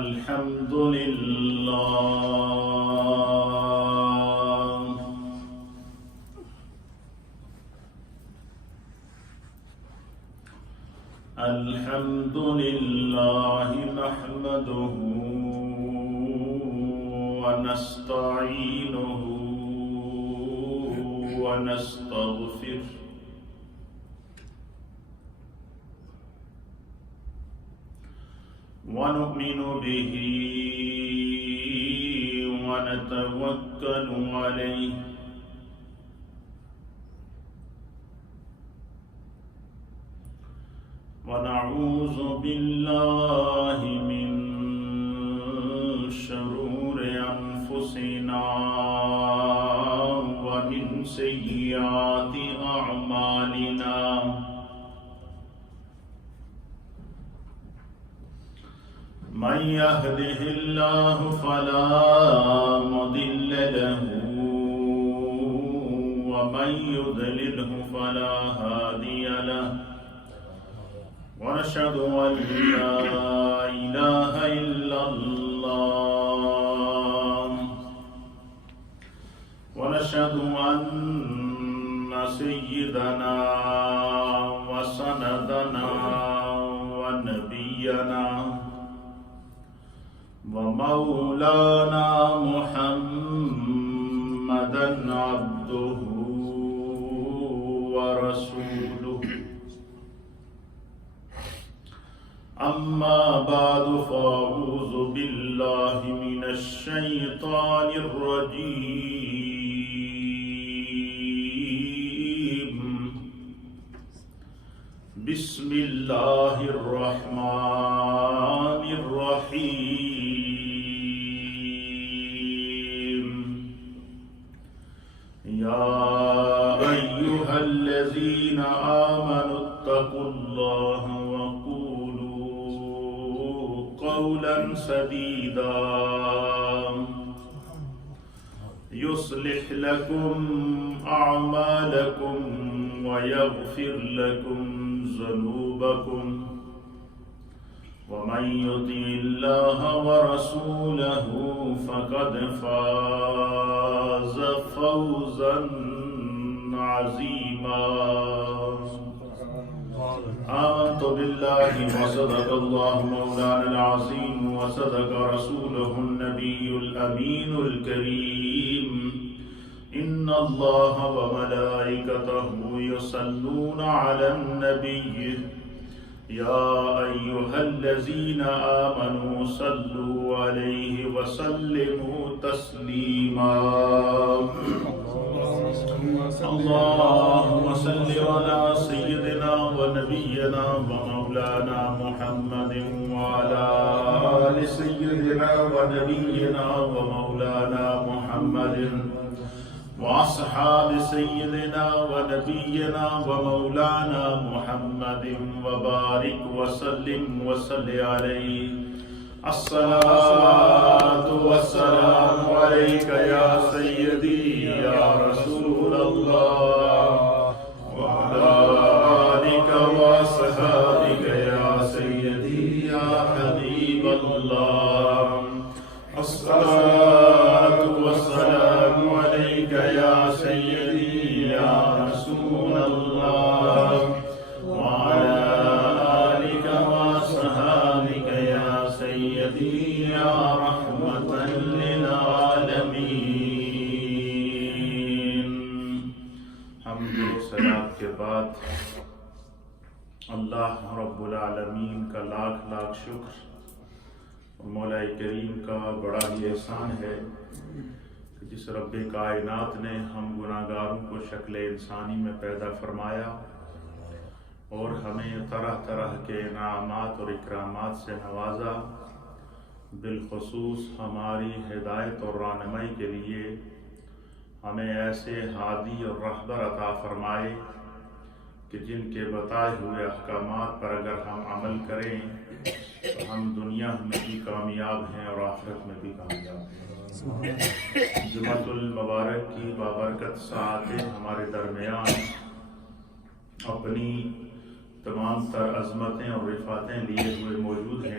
الحمد لله الحمد لله نحمده ونستعينه ونستغفره ونؤمن به ونتوكل عليه ونعوذ بالله من شرور أنفسنا ومن سيئات أعمالنا من يهده الله فلا مضل له ومن يضلله فلا هادي له ونشهد أن لا إله إلا الله ونشهد أن سيدنا وسندنا ونبينا ومولانا محمدا عبده ورسوله أما بعد فأعوذ بالله من الشيطان الرجيم بسم الله الرحمن الرحيم يا أيها الذين آمنوا اتقوا الله قولا سديدا يصلح لكم أعمالكم ويغفر لكم ذنوبكم ومن يطع الله ورسوله فقد فاز فوزا عظيما آمنت بالله وصدق الله مولانا العظيم وصدق رسوله النبي الأمين الكريم إن الله وملائكته يصلون على النبي يا أيها الذين آمنوا صلوا عليه وسلموا تسليما اللهم صل على سيدنا ونبينا ومولانا محمد وعلى آل سيدنا ونبينا ومولانا محمد وأصحاب سيدنا ونبينا ومولانا محمد وبارك وسلم وصل عليه الصلاة والسلام عليك يا سيدي يا رسول الله وعلى آلك وصحابك يا سيدي يا حبيب الله الصلاة والسلام عليك يا سيدي يا رسول الله وعلى آلك وصحابك يا سيدي يا رحمة للعالمين. حمد و صلات کے بعد اللہ رب العالمین کا لاکھ لاکھ شکر، مولا کریم کا بڑا ہی احسان ہے کہ جس رب کائنات نے ہم گناہگاروں کو شکل انسانی میں پیدا فرمایا اور ہمیں طرح طرح کے انعامات اور اکرامات سے نوازا، بالخصوص ہماری ہدایت اور رہنمائی کے لیے ہمیں ایسے ہادی اور رہبر عطا فرمائے کہ جن کے بتائے ہوئے احکامات پر اگر ہم عمل کریں تو ہم دنیا میں بھی کامیاب ہیں اور آخرت میں بھی کامیاب ہیں. جمعۃ المبارک کی بابرکت ساعتیں ہمارے درمیان اپنی تمام تر عظمتیں اور رفعتیں لیے ہوئے موجود ہیں.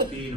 3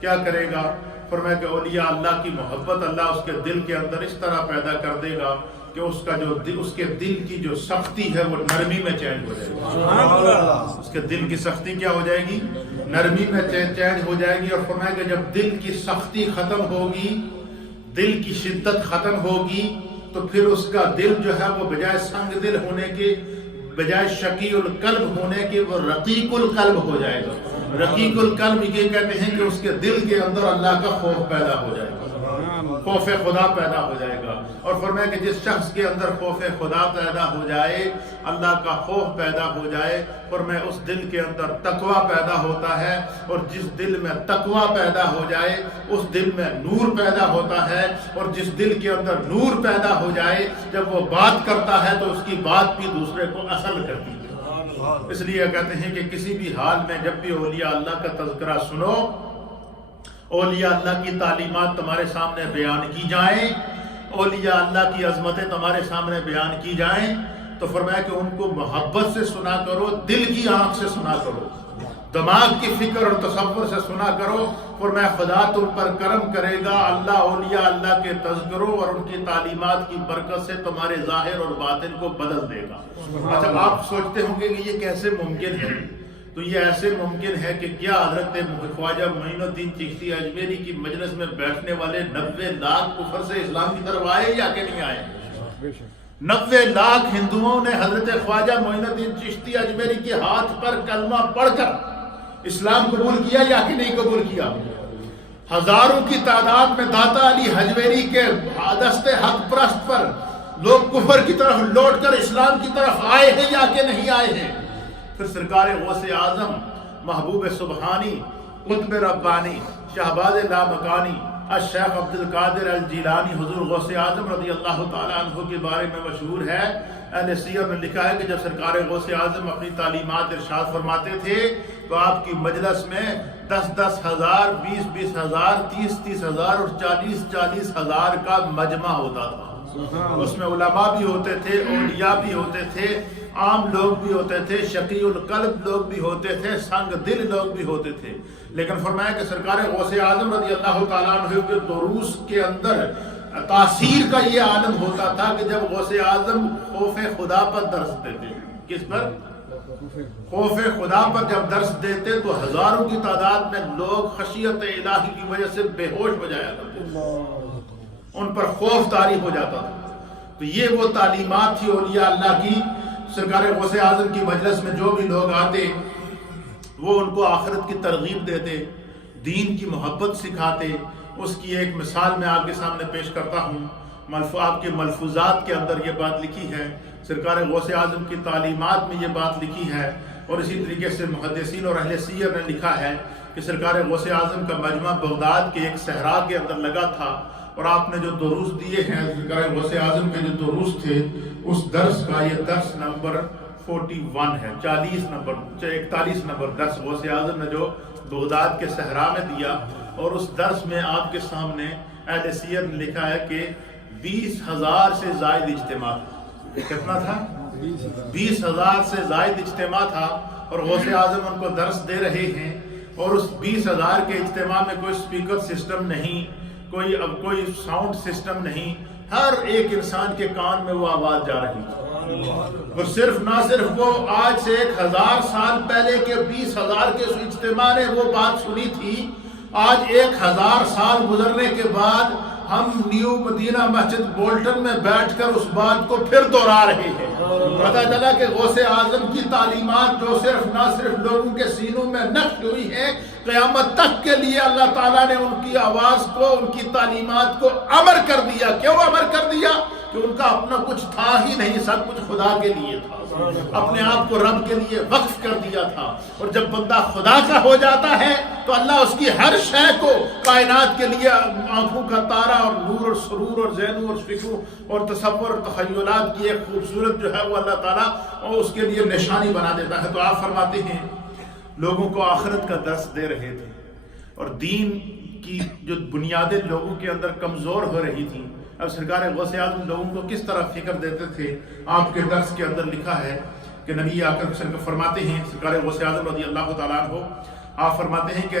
کیا کرے گا؟ فرمایا کہ اولیاء اللہ کی محبت اللہ اس کے دل کے اندر اس طرح پیدا کر دے گا کہ اس کے دل کی جو سختی ہے وہ نرمی میں چینج ہو جائے گی۔ اس کے دل کی سختی کیا ہو جائے گی؟ نرمی میں چینج ہو جائے گی۔ اور فرمایا کہ جب دل کی سختی ختم ہوگی، دل کی شدت ختم ہوگی، تو پھر اس کا دل جو ہے وہ بجائے سنگ دل ہونے کے، بجائے شقی القلب ہونے کے، وہ رقیق القلب ہو جائے گا۔ رقیق القلب یہ کہتے ہیں کہ اس کے دل کے اندر اللہ کا خوف پیدا ہو جائے گا، خوف خدا پیدا ہو جائے گا۔ اور فرمایا کہ جس شخص کے اندر خوف خدا پیدا ہو جائے، اللہ کا خوف پیدا ہو جائے، فرمایا اس دل کے اندر تقویٰ پیدا ہوتا ہے، اور جس دل میں تقویٰ پیدا ہو جائے اس دل میں نور پیدا ہوتا ہے، اور جس دل کے اندر نور پیدا ہو جائے جب وہ بات کرتا ہے تو اس کی بات بھی دوسرے کو اثر کرتی ہے۔ اس لیے کہتے ہیں کہ کسی بھی حال میں جب بھی اولیاء اللہ کا تذکرہ سنو، اولیاء اللہ کی تعلیمات تمہارے سامنے بیان کی جائیں، اولیاء اللہ کی عظمتیں تمہارے سامنے بیان کی جائیں، تو فرمایا کہ ان کو محبت سے سنا کرو، دل کی آنکھ سے سنا کرو، دماغ کی فکر اور تصور سے سنا کرو۔ فرمایا خدا تم پر کرم کرے گا، اللہ اولیاء اللہ کے تذکروں اور ان کی تعلیمات کی برکت سے تمہارے ظاہر اور باطن کو بدل دے گا۔ اچھا، آپ سوچتے ہوں گے کہ یہ کیسے ممکن ہے؟ تو یہ ایسے ممکن ہے کہ کیا حضرت خواجہ معین الدین چشتی اجمیری کی مجلس میں بیٹھنے والے 90 لاکھ کفر سے اسلام کی طرف آئے یا کہ نہیں آئے؟ 90 لاکھ ہندوؤں نے حضرت خواجہ معین الدین چشتی اجمیری کے ہاتھ پر کلمہ پڑھ کر اسلام قبول کیا یا کہ نہیں قبول کیا؟ ہزاروں کی تعداد میں داتا علی حجویری کے دست حق پرست پر لوگ کفر کی طرف لوٹ کر اسلام کی طرف آئے ہیں یا کہ نہیں آئے ہیں؟ پھر سرکار غوث اعظم، محبوب سبحانی، قطب ربانی، شہباز لامکانی، الشیخ عبد القادر الجیلانی، حضور غوث اعظم رضی اللہ تعالیٰ عنہ کے بارے میں مشہور ہے، اہل سیر نے لکھا ہے کہ جب سرکار غوث اعظم اپنی تعلیمات ارشاد فرماتے تھے تو آپ کی مجلس میں 10-10 ہزار، 20-20 ہزار، 30-30 ہزار اور 40-40 ہزار کا مجمع ہوتا تھا۔ اس میں علماء بھی ہوتے تھے، اولیاء بھی ہوتے تھے، عام لوگ بھی ہوتے تھے، شقی القلب لوگ بھی ہوتے تھے، سنگ دل لوگ بھی ہوتے تھے۔ لیکن فرمایا کہ سرکار غوث اعظم رضی اللہ تعالیٰ عنہ کے دروس کے اندر تاثیر کا یہ عالم ہوتا تھا کہ جب غوث اعظم خوف خدا پر درس دیتے، کس پر؟ خوف خدا پر جب درس دیتے تو ہزاروں کی تعداد میں لوگ خشیت الہی کی وجہ سے بے ہوش ہو جایا کرتے، ان پر خوف طاری ہو جاتا تھا۔ تو یہ وہ تعلیمات تھی اولیاء اللہ کی۔ سرکار غوث اعظم کی مجلس میں جو بھی لوگ آتے وہ ان کو آخرت کی ترغیب دیتے، دین کی محبت سکھاتے۔ اس کی ایک مثال میں آپ کے سامنے پیش کرتا ہوں۔ آپ کے ملفوظات کے اندر یہ بات لکھی ہے، سرکار غوث اعظم کی تعلیمات میں یہ بات لکھی ہے، اور اسی طریقے سے محدثین اور اہل سیر نے لکھا ہے کہ سرکار غوث اعظم کا مجمع بغداد کے ایک صحرا کے اندر لگا تھا، اور آپ نے جو دروس دیے ہیں، سرکار غوث اعظم کے جو دروس تھے، اس درس کا یہ درس نمبر 41 ہے، 41 نمبر درس غوث اعظم نے جو بغداد کے صحرا میں دیا، اور اس درس میں آپ کے سامنے اہل سیر نے لکھا ہے کہ 20,000 سے زائد اجتماع تھا۔ کتنا تھا؟ 20,000 سے زائد اجتماع تھا، اور غوث اعظم ان کو درس دے رہے ہیں، اور اس 20,000 کے اجتماع میں کوئی سپیکر سسٹم نہیں، کوئی ساؤنڈ سسٹم نہیں، ہر ایک انسان کے کان میں وہ آواز جا رہی تھی۔ اور نہ صرف وہ آج سے 1000 سال پہلے کے 20,000 کے اجتماع نے وہ بات سنی تھی، آج 1000 سال گزرنے کے بعد ہم نیو مدینہ مسجد بولٹن میں بیٹھ کر اس بات کو پھر دوہرا رہے ہیں۔ پتہ چلا کہ غوث اعظم کی تعلیمات جو نہ صرف لوگوں کے سینوں میں نقش ہوئی ہیں، قیامت تک کے لیے اللہ تعالیٰ نے ان کی آواز کو، ان کی تعلیمات کو امر کر دیا۔ کیوں امر کر دیا؟ کہ ان کا اپنا کچھ تھا ہی نہیں، سب کچھ خدا کے لیے تھا، اپنے آپ کو رب کے لیے وقف کر دیا تھا۔ اور جب بندہ خدا کا ہو جاتا ہے تو اللہ اس کی ہر شے کو کائنات کے لیے آنکھوں کا تارا اور نور اور سرور اور ذہن اور فکر اور تصور اور تخیلات کی ایک خوبصورت جو ہے وہ اللہ تعالیٰ اور اس کے لیے نشانی بنا دیتا ہے۔ تو آپ فرماتے ہیں لوگوں کو آخرت کا درس دے رہے تھے، اور دین کی جو بنیادیں لوگوں کے اندر کمزور ہو رہی تھیں۔ اب سرکار غوث اعظم لوگوں کو کس طرح فکر دیتے تھے، آپ کے درس کے اندر لکھا ہے کہ نبی آ کر فرماتے ہیں، سرکار غوث اعظم رضی اللہ تعالیٰ عنہ آپ فرماتے ہیں کہ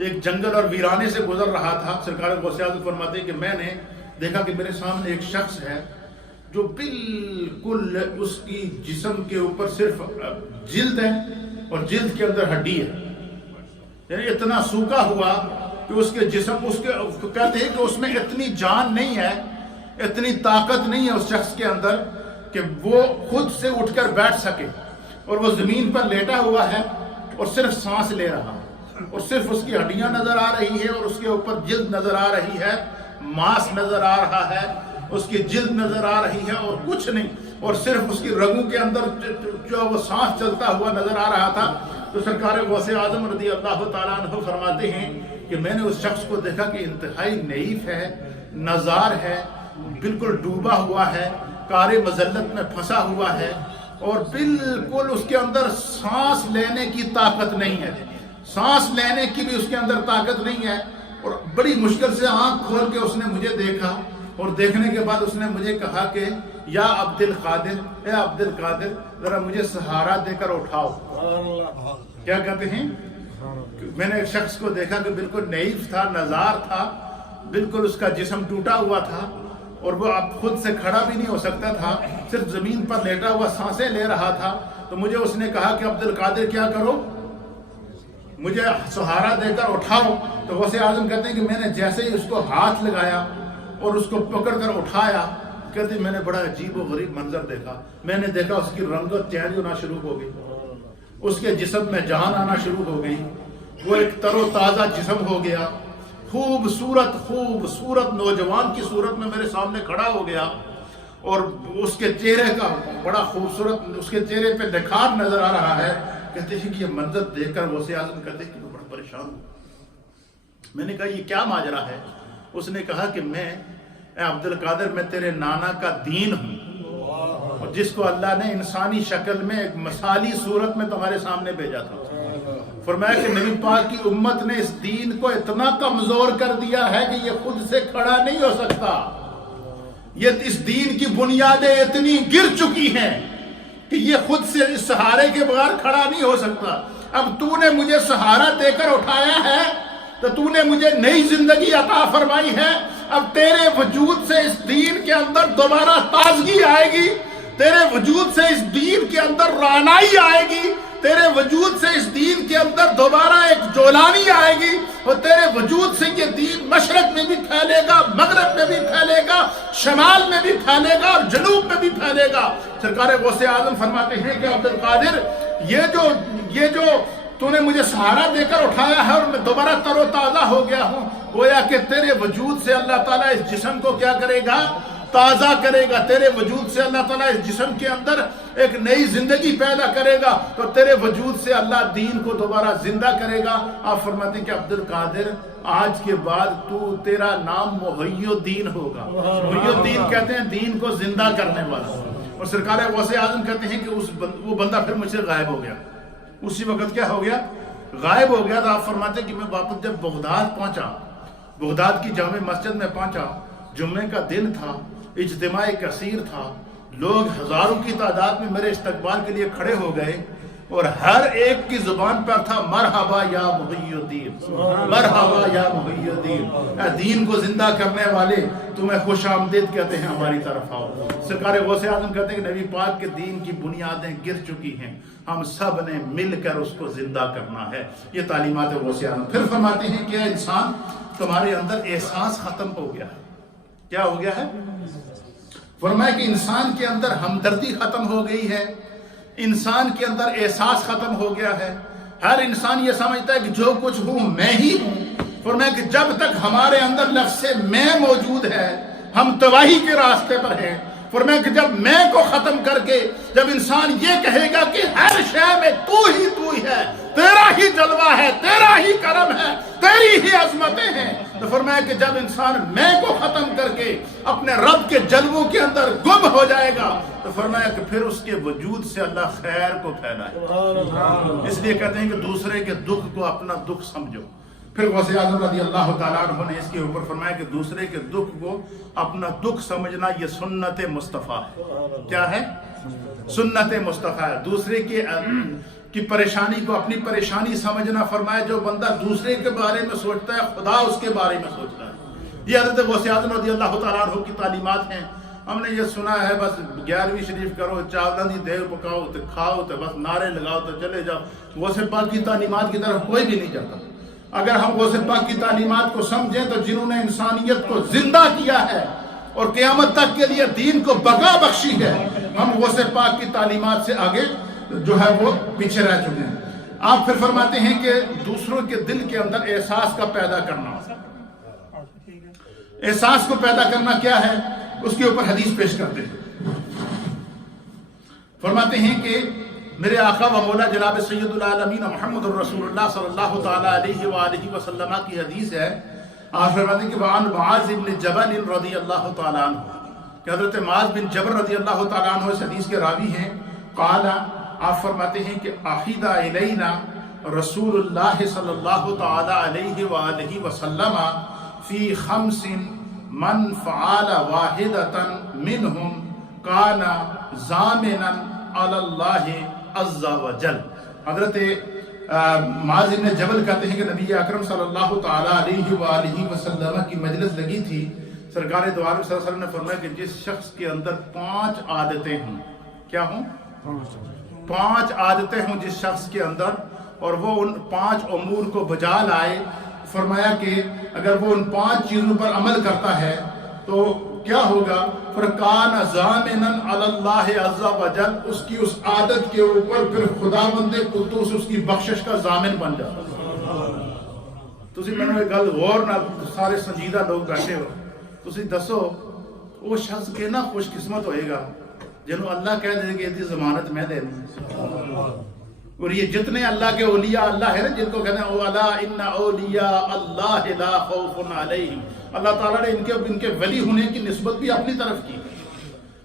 ایک جنگل اور ویرانے سے گزر رہا تھا. سرکار غوث اعظم فرماتے ہیں کہ میں نے دیکھا کہ میرے سامنے ایک شخص ہے جو بالکل اس کی جسم کے اوپر صرف جلد ہے اور جلد کے اندر ہڈی ہے. یعنی اتنا سوکھا ہوا کہ اس کے جسم کہتے ہیں کہ اس میں اتنی جان نہیں ہے, اتنی طاقت نہیں ہے اس شخص کے اندر کہ وہ خود سے اٹھ کر بیٹھ سکے, اور وہ زمین پر لیٹا ہوا ہے اور صرف سانس لے رہا ہے, اور صرف اس کی ہڈیاں نظر آ رہی ہے اور اس کے اوپر جلد نظر آ رہی ہے, ماس نظر آ رہا ہے, اس کی جلد نظر آ رہی ہے اور کچھ نہیں, اور صرف اس کی رگوں کے اندر جو وہ سانس چلتا ہوا نظر آ رہا تھا. تو سرکار غوث اعظم رضی اللہ تعالیٰ عنہ فرماتے ہیں کہ میں نے اس شخص کو دیکھا کہ انتہائی نحیف ہے, نزار ہے, بالکل ڈوبا ہوا ہے, کار مذلت میں پھنسا ہوا ہے, اور بالکل اس کے اندر سانس لینے کی طاقت نہیں ہے, سانس لینے کی بھی اس کے اندر طاقت نہیں ہے. اور بڑی مشکل سے آنکھ کھول کے اس نے مجھے دیکھا, اور دیکھنے کے بعد اس نے مجھے کہا کہ یا عبد القادر, اے عبد القادر ذرا مجھے سہارا دے کر اٹھاؤ. کیا کہتے ہیں؟ میں نے ایک شخص کو دیکھا کہ بالکل نحیف تھا, نزار تھا, بالکل اس کا جسم ٹوٹا ہوا تھا, اور وہ اب خود سے کھڑا بھی نہیں ہو سکتا تھا, صرف زمین پر لیٹا ہوا سانسیں لے رہا تھا. تو مجھے اس نے کہا کہ عبد القادر کیا کرو, مجھے سہارا دے کر اٹھاؤ. تو غوث اعظم کہتے ہیں کہ میں نے جیسے ہی اس کو ہاتھ لگایا اور اس کو پکڑ کر اٹھایا, کہتے ہیں میں نے بڑا عجیب و غریب منظر دیکھا. میں نے دیکھا اس کی رنگت چینج ہونا شروع ہو گئی, اس کے جسم میں جان آنا شروع ہو گئی, وہ ایک تر و تازہ جسم ہو گیا, خوبصورت نوجوان کی صورت میں میرے سامنے کھڑا ہو گیا, اور اس کے چہرے کا بڑا خوبصورت, اس کے چہرے پہ نکھار نظر آ رہا ہے. کہتے ہیں کہ یہ منظر دیکھ کر غوث اعظم کہتے ہیں کہ میں بڑا پریشان ہوں. میں نے کہا یہ کیا ماجرا ہے؟ اس نے کہا کہ میں اے عبد القادر میں تیرے نانا کا دین ہوں, اور جس کو اللہ نے انسانی شکل میں ایک مثالی صورت میں تمہارے سامنے بھیجا تھا. فرمایا کہ نبی پاک کی امت نے اس دین کو اتنا کمزور کر دیا ہے کہ یہ خود سے کھڑا نہیں ہو سکتا. یہ اس دین کی بنیادیں اتنی گر چکی ہیں کہ یہ خود سے اس سہارے کے بغیر کھڑا نہیں ہو سکتا. اب تو نے مجھے سہارا دے کر اٹھایا ہے تو تو نے مجھے نئی زندگی عطا فرمائی ہے. اب تیرے وجود سے اس دین کے اندر دوبارہ تازگی آئے گی, تیرے وجود سے اس دین کے اندر رانائی آئے گی, تیرے وجود سے اس دین کے اندر دوبارہ ایک جولانی آئے گی, اور تیرے وجود سے یہ دین مشرق میں بھی پھیلے گا, مغرب میں بھی پھیلے گا, شمال میں بھی پھیلے گا, اور جنوب میں بھی پھیلے گا. سرکار غوث اعظم فرماتے ہیں کہ عبد القادر یہ جو تو نے مجھے سہارا دے کر اٹھایا ہے اور میں دوبارہ تر و تازہ ہو گیا ہوں, گویا کہ تیرے وجود سے اللہ تعالیٰ اس جسم کو کیا کرے گا, تازہ کرے گا. تیرے وجود سے اللہ تعالیٰ اس جسم کے اندر ایک نئی زندگی پیدا کرے گا, تو تیرے وجود سے اللہ دین کو دوبارہ زندہ کرے گا. آپ فرماتے ہیں کہ عبد القادر آج کے بعد تیرا نام محی الدین ہوگا. محی الدین کہتے ہیں دین کو زندہ کرنے والا. اور سرکار غوث اعظم کہتے ہیں کہ وہ بندہ پھر مجھ سے غائب ہو گیا. اسی وقت کیا ہو گیا, غائب ہو گیا. تو آپ فرماتے ہیں کہ میں واپس جب بغداد پہنچا, بغداد کی جامع مسجد میں پہنچا, جمعے کا دن تھا, اجتماع کثیر تھا, لوگ ہزاروں کی تعداد میں میرے استقبال کے لیے کھڑے ہو گئے, اور ہر ایک کی زبان پر تھا مرحبا یا محی الدین, مرحبا یا محی الدین, اے دین کو زندہ کرنے والے تمہیں خوش آمدید کہتے ہیں, ہماری طرف آؤ. سرکار غوث اعظم کہتے ہیں کہ نبی پاک کے دین کی بنیادیں گر چکی ہیں, ہم سب نے مل کر اس کو زندہ کرنا ہے. یہ تعلیمات غوث اعظم. پھر فرماتے ہیں کہ انسان تمہارے اندر احساس ختم ہو گیا ہے. کیا ہو گیا ہے؟ فرمایا کہ انسان کے اندر ہمدردی ختم ہو گئی ہے, انسان کے اندر احساس ختم ہو گیا ہے. ہر انسان یہ سمجھتا ہے کہ جو کچھ ہوں میں ہی ہوں. فرمایا کہ جب تک ہمارے اندر لفظ میں موجود ہے ہم تباہی کے راستے پر ہیں. فرمایا کہ جب میں کو ختم کر کے جب انسان یہ کہے گا کہ ہر شے میں تو ہی ہے, تیرا ہی جلوہ ہے, تیرا ہی کرم ہے, تیری ہی عظمتیں ہیں, تو فرمایا کہ جب انسان میں کو ختم کر کے اپنے رب کے جلووں کے اندر گم ہو جائے گا, تو فرمایا کہ پھر اس کے وجود سے اللہ خیر کو پھیلائے. اس لیے کہتے ہیں کہ دوسرے کے دکھ کو اپنا دکھ سمجھو. پھر غوث اعظم رضی اللہ تعالیٰ عنہ نے اس کے اوپر فرمایا کہ دوسرے کے دکھ کو اپنا دکھ سمجھنا یہ سنت مصطفیٰ ہے. کیا ہے؟ سنت مصطفیٰ ہے. دوسرے کی پریشانی کو اپنی پریشانی سمجھنا. فرمایا جو بندہ دوسرے کے بارے میں سوچتا ہے خدا اس کے بارے میں سوچتا ہے. یہ حضرت غوث اعظم رضی اللہ تعالیٰ عنہ کی تعلیمات ہیں. ہم نے یہ سنا ہے بس 11ویں شریف کرو، چاولوں کی دیر پکاؤ تو کھاؤ تو بس نعرے لگاؤ تو چلے جاؤ. غوث پاک کی تعلیمات کی طرف کوئی بھی نہیں جاتا. اگر ہم غوث پاک کی تعلیمات کو سمجھیں تو جنہوں نے انسانیت کو زندہ کیا ہے اور قیامت تک کے لیے دین کو بقا بخشی ہے، ہم غوث پاک کی تعلیمات سے آگے جو ہے وہ پیچھے رہ چکے ہیں. آپ پھر فرماتے ہیں کہ دوسروں کے دل کے اندر احساس کا پیدا کرنا. احساس کو پیدا کرنا کیا ہے، اس کے اوپر حدیث پیش کرتے ہیں. فرماتے ہیں کہ میرے آقا و مولا جناب سید العالمین محمد الرسول اللہ صلی اللہ تعالیٰ علیہ وآلہ وسلم کی حدیث ہے. آپ فرماتے ہیں کہ وعن معاذ بن جبل رضی اللہ تعالیٰ عنہ، کہ حضرت معاذ بن جبل رضی اللہ تعالیٰ عنہ اس حدیث کے راوی ہیں. قال، آپ فرماتے ہیں کہ احید الینا رسول اللہ صلی اللہ تعالیٰ علیہ وآلہ وسلم فی خمس من فعال واحدتا منہم کان ضامنا علی اللہ عز وجل. حضرت معاذ بن جبل کہتے ہیں کہ نبی اکرم صلی اللہ تعالیٰ علیہ وآلہ وسلم کی مجلس لگی تھی. سرکار دو عالم صلی اللہ علیہ وسلم نے فرمایا کہ جس شخص کے اندر 5 عادتیں ہوں، کیا ہوں؟ 5 عادتیں ہوں جس شخص کے اندر، اور وہ ان 5 امور کو بجا لائے. فرمایا کہ اگر وہ ان 5 چیزوں پر عمل کرتا ہے تو کیا ہوگا؟ فرکان ضامنا علی اللہ عز وجل، اس کی اس عادت کے اوپر پھر خداوند قدوس اس کی بخشش کا ضامن بن جاتا. تسی میں نے گل غور نال، سارے سنجیدہ لوگ بیٹھے ہو، تسی دسو وہ شخص کے نا خوش قسمت ہوئے گا جنہوں اللہ کہہ دے کہ یہ ضمانت میں دینی. اور یہ جتنے اللہ کے اولیاء اللہ ہے نا، جن کو کہتے ہیں اولا ان اولیاء اللہ لا خوف علیہم، اللہ تعالیٰ نے ان کے ولی ہونے کی نسبت بھی اپنی طرف کی.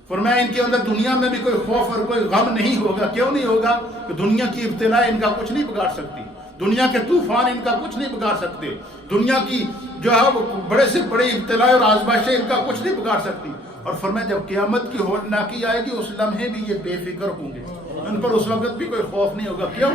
فرمایا ان کے اندر دنیا میں بھی کوئی خوف اور کوئی غم نہیں ہوگا. کیوں نہیں ہوگا؟ کہ دنیا کی ابتلا ان کا کچھ نہیں بگاڑ سکتی، دنیا کے طوفان ان کا کچھ نہیں بگاڑ سکتے، دنیا کی جو ہے وہ بڑے سے بڑے ابتلا اور آزمائشیں ان کا کچھ نہیں بگاڑ سکتی. اور فرمایا جب قیامت کی ہولناکی آئے گی اس لمحے بھی یہ بے فکر ہوں گے، ان پر اس وقت بھی کوئی خوف نہیں ہوگا. کیوں؟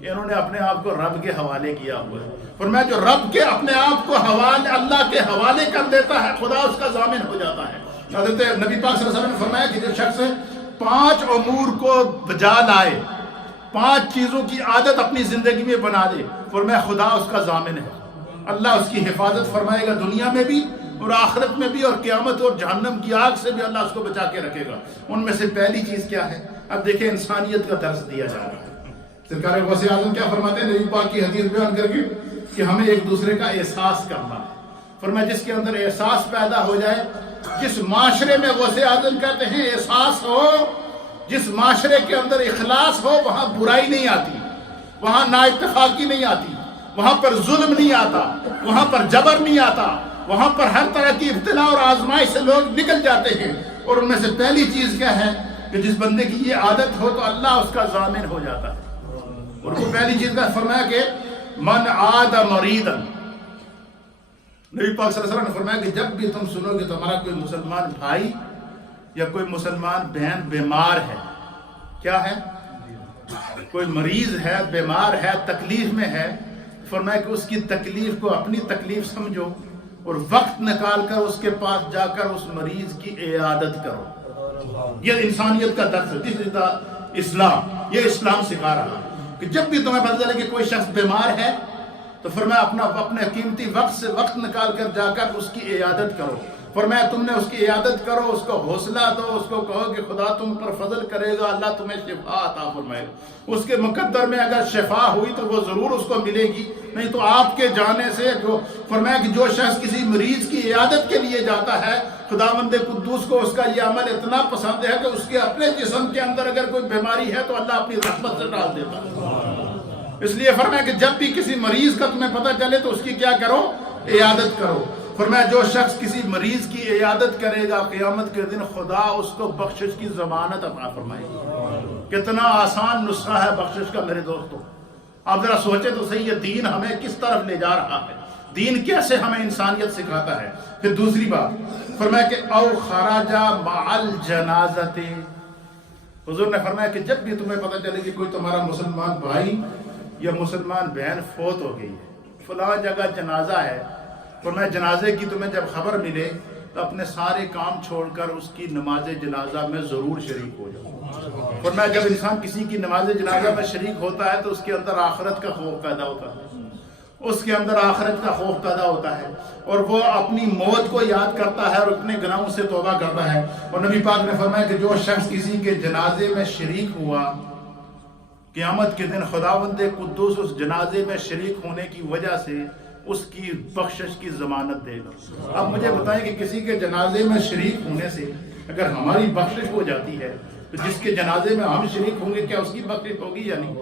کہ انہوں نے اپنے آپ کو رب کے حوالے کیا ہوا ہے. فرمایا جو رب کے اپنے آپ کو حوالے اللہ کے حوالے کر دیتا ہے خدا اس کا ضامن ہو جاتا ہے. حضرت نبی پاک صلی اللہ علیہ وسلم نے فرمایا کہ جو شخص 5 امور کو بجا لائے، 5 چیزوں کی عادت اپنی زندگی میں بنا دے، فرمایا خدا اس کا ضامن ہے. اللہ اس کی حفاظت فرمائے گا دنیا میں بھی اور آخرت میں بھی، اور قیامت اور جہنم کی آگ سے بھی اللہ اس کو بچا کے رکھے گا. ان میں سے پہلی چیز کیا ہے؟ اب دیکھیں انسانیت کا درس دیا جا رہا ہے. سرکار غوث اعظم کیا فرماتے ہیں نبی پاک کی حدیث بیان کر کے کہ ہمیں ایک دوسرے کا احساس کرنا ہے. فرمایا جس کے اندر احساس پیدا ہو جائے، جس معاشرے میں غوث اعظم کہتے ہیں احساس ہو، جس معاشرے کے اندر اخلاص ہو، وہاں برائی نہیں آتی، وہاں نا اتفاقی نہیں آتی، وہاں پر ظلم نہیں آتا، وہاں پر جبر نہیں آتا، وہاں پر ہر طرح کی ابتلا اور آزمائش سے لوگ نکل جاتے ہیں. اور ان میں سے پہلی چیز کیا ہے کہ جس بندے کی یہ عادت ہو تو اللہ اس کا ضامن ہو جاتا ہے. اور وہ پہلی چیز کا فرمایا کہ من عاد مریضا، نبی پاک صلی اللہ علیہ وسلم نے فرمایا کہ جب بھی تم سنو گے تمہارا کوئی مسلمان بھائی یا کوئی مسلمان بہن بیمار ہے، کیا ہے؟ کوئی مریض ہے، بیمار ہے، تکلیف میں ہے، فرمایا کہ اس کی تکلیف کو اپنی تکلیف سمجھو اور وقت نکال کر اس کے پاس جا کر اس مریض کی عیادت کرو. یہ انسانیت کا درس ہے. اسلام، یہ اسلام سکھا رہا ہے کہ جب بھی تمہیں پتہ چلے کہ کوئی شخص بیمار ہے تو فرمایا اپنے قیمتی وقت سے وقت نکال کر جا کر اس کی عیادت کرو. فرمایا تم نے اس کی عیادت کرو، اس کو حوصلہ دو، اس کو کہو کہ خدا تم پر فضل کرے گا، اللہ تمہیں شفا عطا فرمائے گا. اس کے مقدر میں اگر شفا ہوئی تو وہ ضرور اس کو ملے گی، نہیں تو آپ کے جانے سے جو فرمایا کہ جو شخص کسی مریض کی عیادت کے لیے جاتا ہے، خداوند قدوس کو اس کا یہ عمل اتنا پسند ہے کہ اس کے اپنے جسم کے اندر اگر کوئی بیماری ہے تو اللہ اپنی رحمت سے ڈال دیتا ہے. اس لیے فرمایا کہ جب بھی کسی مریض کا تمہیں پتہ چلے تو اس کی کیا کرو؟ عیادت کرو. فرمایا جو شخص کسی مریض کی عیادت کرے گا قیامت کے دن خدا اس کو بخشش کی ضمانت عطا فرمائے گا. کتنا آسان نسخہ ہے بخشش کا میرے دوستو. آپ ذرا سوچے تو صحیح، یہ دین ہمیں کس طرف لے جا رہا ہے، دین کیسے ہمیں انسانیت سکھاتا ہے. پھر دوسری بات فرمایا کہ او خراجہ مع الجنازت، حضور نے فرمایا کہ جب بھی تمہیں پتہ چلے کہ کوئی تمہارا مسلمان بھائی یا مسلمان بہن فوت ہو گئی ہے، فلاں جگہ جنازہ ہے، فرمایا جنازے کی تمہیں جب خبر ملے تو اپنے سارے کام چھوڑ کر اس کی نماز جنازہ میں ضرور شریک ہو جاؤ۔ فرمایا جب انسان کسی کی نماز جنازہ میں شریک ہوتا ہے تو اس کے اندر آخرت کا خوف پیدا ہوتا ہے، اس کے اندر آخرت کا خوف پیدا ہوتا ہے، اور وہ اپنی موت کو یاد کرتا ہے اور اپنے گناہوں سے توبہ کرتا ہے۔ اور نبی پاک نے فرمایا کہ جو شخص کسی کے جنازے میں شریک ہوا، قیامت کے دن خداوند قدوس اس جنازے میں شریک ہونے کی وجہ سے اس کی بخشش کی ضمانت دے گا۔ اب مجھے بتائیں کہ کسی کے جنازے میں شریک ہونے سے اگر ہماری بخشش ہو جاتی ہے تو جس کے جنازے میں ہم شریک ہوں گے کیا اس کی بخشش ہوگی یا نہیں؟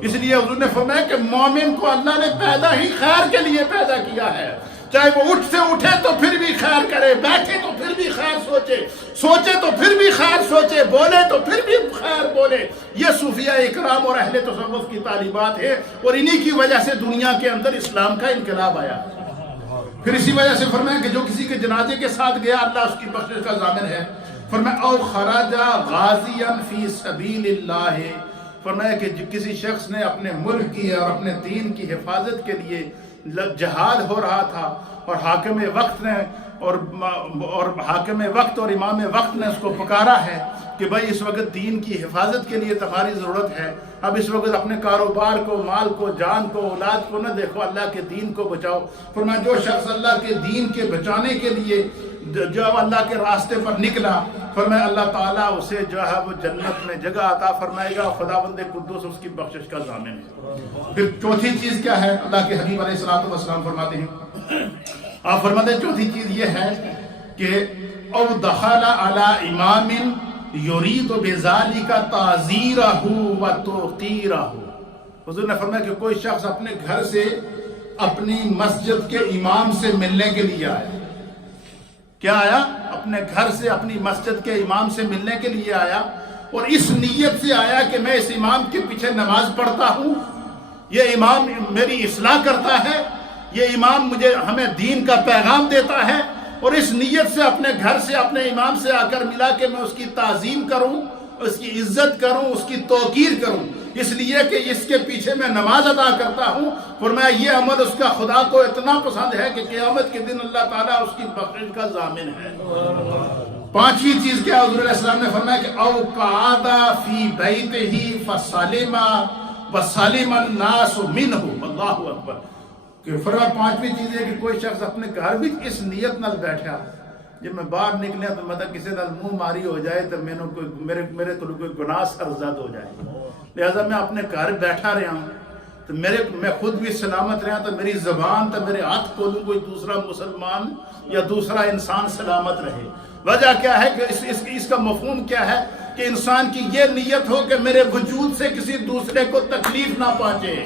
اس لیے حضور نے فرمایا کہ مومن کو اللہ نے پیدا ہی خیر کے لیے پیدا کیا ہے، چاہے وہ اٹھ سے اٹھے تو پھر بھی خیر کرے، بیٹھے تو پھر بھی خیر سوچے، سوچے تو پھر بھی خیر سوچے، بولے تو پھر بھی خیر بولے۔ یہ صوفیہ اکرام اور اہل تصوف کی تعلیمات ہے، اور انہی کی وجہ سے دنیا کے اندر اسلام کا انقلاب آیا۔ پھر اسی وجہ سے فرمایا کہ جو کسی کے جنازے کے ساتھ گیا اللہ اس کی بخشش کا ضامن ہے۔ فرمایا او خرج غازیا فی سبیل اللہ، فرمایا کہ کسی شخص نے اپنے ملک کی اور اپنے دین کی حفاظت کے لیے جہاد ہو رہا تھا، اور حاکم وقت نے اور حاکم وقت اور امام وقت نے اس کو پکارا ہے کہ بھائی اس وقت دین کی حفاظت کے لیے تمہاری ضرورت ہے، اب اس وقت اپنے کاروبار کو، مال کو، جان کو، اولاد کو نہ دیکھو، اللہ کے دین کو بچاؤ۔ فرمایا جو شخص اللہ کے دین کے بچانے کے لیے جو اللہ کے راستے پر نکلا، فرمایا اللہ تعالیٰ اسے جو ہے وہ جنت میں جگہ عطا فرمائے گا، خداوند قدوس اس کی بخشش کا ضامن ہے۔ پھر چوتھی چیز کیا ہے؟ اللہ کے حبیب علیہ الصلوۃ والسلام فرماتے ہیں، آپ فرماتے ہیں چوتھی چیز یہ ہے کہ او دخل علی امام یرید بذالک تعزیرہ و توقیرہ، حضور نے فرمایا کہ کوئی شخص اپنے گھر سے اپنی مسجد کے امام سے ملنے کے لیے آیا۔ کیا آیا؟ اپنے گھر سے اپنی مسجد کے امام سے ملنے کے لیے آیا، اور اس نیت سے آیا کہ میں اس امام کے پیچھے نماز پڑھتا ہوں، یہ امام میری اصلاح کرتا ہے، یہ امام ہمیں دین کا پیغام دیتا ہے، اور اس نیت سے اپنے گھر سے اپنے امام سے آ کر ملا کہ میں اس کی تعظیم کروں، اس کی عزت کروں، اس کی توقیر کروں، اس لیے کہ اس کے پیچھے میں نماز ادا کرتا ہوں۔ فرمایا یہ عمل اس کا خدا کو اتنا پسند ہے کہ قیامت کے دن اللہ تعالیٰ اس کی بخشش کا ضامن ہے۔ پانچویں چیز کیا؟ حضور علیہ السلام نے فرمایا کہ او قعد فی بیتہ فسلم وسلم الناس منہ، اللہ اکبر۔ کہ فرمایا پانچویں چیز ہے کہ کوئی شخص اپنے گھر بھی اس نیت نال بیٹھا، جب میں باہر نکلے تو مطلب کسی نال منہ ماری ہو جائے تو میرے کو کوئی گناہ سرزد ہو جائے، لہذا میں اپنے گھر بیٹھا رہا ہوں تو میں خود بھی سلامت رہا، تو میری زبان تو میرے ہاتھ کھولوں کوئی دوسرا مسلمان یا دوسرا انسان سلامت رہے۔ وجہ کیا ہے کہ اس کا مفہوم کیا ہے کہ انسان کی یہ نیت ہو کہ میرے وجود سے کسی دوسرے کو تکلیف نہ پہنچے۔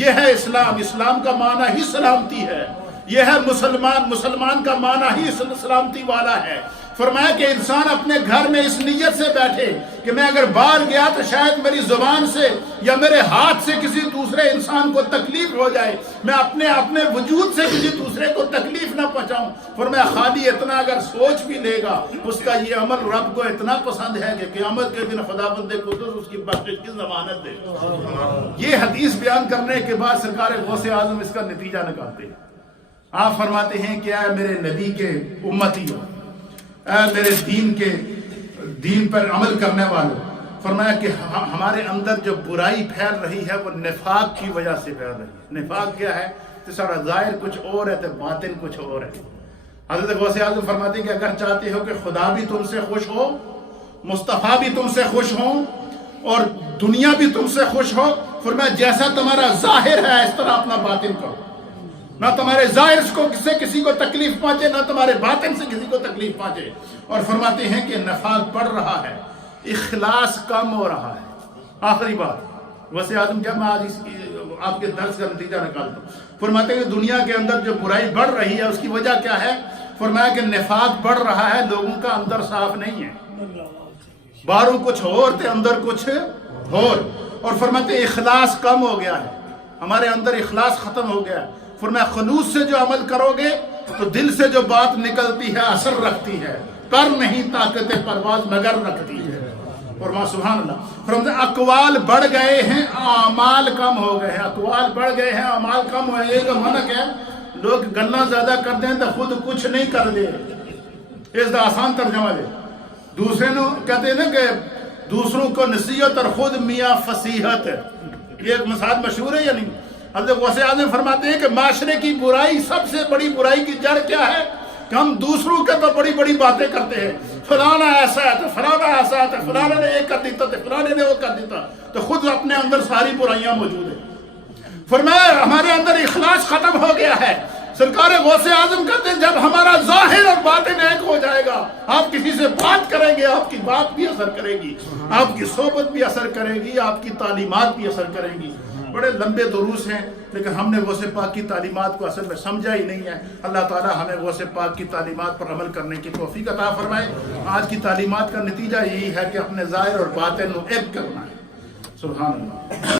یہ ہے اسلام، اسلام کا معنی ہی سلامتی ہے، یہ ہے مسلمان کا معنی ہی سلامتی والا ہے۔ فرمایا کہ انسان اپنے گھر میں اس نیت سے بیٹھے کہ میں اگر باہر گیا تو شاید میری زبان سے یا میرے ہاتھ سے کسی دوسرے انسان کو تکلیف ہو جائے، میں اپنے وجود سے کسی دوسرے کو تکلیف نہ پہنچاؤں۔ فرمایا خالی اتنا اگر سوچ بھی لے گا اس کا یہ عمل رب کو اتنا پسند ہے کہ قیامت کے دن خداوند قدوس اس کی بخشش کی ضمانت دے گا۔ یہ حدیث بیان کرنے کے بعد سرکار غوث اعظم اس کا نتیجہ نکالتے ہیں۔ آپ فرماتے ہیں کہ اے میرے نبی کے امتیوں، اے میرے دین پر عمل کرنے والوں، فرمایا کہ ہمارے اندر جو برائی پھیل رہی ہے وہ نفاق کی وجہ سے پھیل رہی ہے۔ نفاق کیا ہے؟ تو سارا ظاہر کچھ اور ہے تو باطن کچھ اور ہے۔ حضرت غوث اعظم فرماتے ہیں کہ اگر چاہتے ہو کہ خدا بھی تم سے خوش ہو، مصطفیٰ بھی تم سے خوش ہوں، اور دنیا بھی تم سے خوش ہو، فرمایا جیسا تمہارا ظاہر ہے اس طرح اپنا باطن کرو، نہ تمہارے ظاہر سے کسی کو تکلیف پہنچے، نہ تمہارے باطن سے کسی کو تکلیف پہنچے۔ اور فرماتے ہیں کہ نفاق بڑھ رہا ہے، اخلاص کم ہو رہا ہے۔ آخری بات غوث اعظم، جب میں آج آپ کے درس کا نتیجہ نکالتا ہوں، فرماتے ہیں کہ دنیا کے اندر جو برائی بڑھ رہی ہے اس کی وجہ کیا ہے؟ فرمایا کہ نفاق بڑھ رہا ہے، لوگوں کا اندر صاف نہیں ہے، باہروں کچھ اور تھے اندر کچھ اور فرماتے ہیں اخلاص کم ہو گیا ہے، ہمارے اندر اخلاص ختم ہو گیا ہے۔ فرمایا خلوص سے جو عمل کرو گے تو دل سے جو بات نکلتی ہے اثر رکھتی ہے، کر نہیں طاقت پرواز مگر رکھتی ہے۔ اور ماں سبحان اللہ فرماتے ہیں اقوال بڑھ گئے ہیں اعمال کم ہو گئے ہیں، اقوال بڑھ گئے ہیں اعمال کم ہو گئے ہیں۔ یہ منع ہے لوگ گلاں زیادہ کر دیں تو خود کچھ نہیں کر دے، اس دا آسان ترجمہ ہے۔ دوسرے نو کہتے ہیں نا کہ دوسروں کو نصیحت اور خود میاں فصیحت، یہ ایک مثال مشہور ہے یا نہیں؟ حضرت غوث اعظم فرماتے ہیں کہ معاشرے کی برائی، سب سے بڑی برائی کی جڑ کیا ہے کہ ہم دوسروں کے تو بڑی بڑی باتیں کرتے ہیں، فلانا ایسا ہے تو فلانا ایسا ہے تو فلانا نے یہ کر دیتا تو فلانے نے وہ کر دیتا، تو خود اپنے اندر ساری برائیاں موجود ہیں۔ فرمایا ہمارے اندر اخلاص ختم ہو گیا ہے۔ سرکار غوث اعظم کہتے ہیں جب ہمارا ظاہر اور باطن ایک ہو جائے گا، آپ کسی سے بات کریں گے آپ کی بات بھی اثر کرے گی، آپ کی صحبت بھی اثر کرے گی، آپ کی تعلیمات بھی اثر کریں گی۔ بڑے لمبے دروس ہیں لیکن ہم نے غوث پاک کی تعلیمات کو اصل میں سمجھا ہی نہیں ہے۔ اللہ تعالی ہمیں غوث پاک کی تعلیمات پر عمل کرنے کی توفیق عطا فرمائے۔ آج کی تعلیمات کا نتیجہ یہی ہے کہ اپنے ظاہر اور باطن کو ایک کرنا ہے۔ سبحان اللہ۔